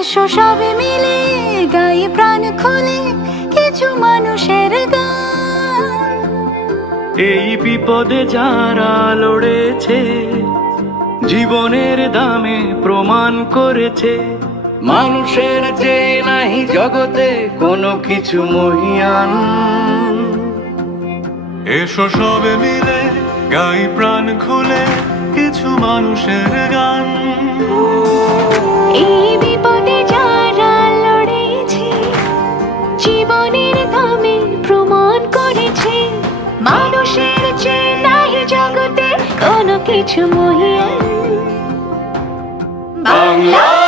এসো সবে মিলে গাই প্রাণ খুলে কিছু মানুষের গান। এই বিপদে যারা লড়েছে, জীবনের দামে প্রমাণ করেছে, মানুষের চেয়ে নাই জগতে কোনো কিছু মহিয়ান। এসো সবে মিলে গাই প্রাণ খুলে কিছু মানুষের গান। এই বিপদে যারা লড়েছে, জীবনের দামে প্রমাণ করেছে, মানুষের চেয়ে নাই জগতে কোনো কিছু মহিয়ান। বাংলা।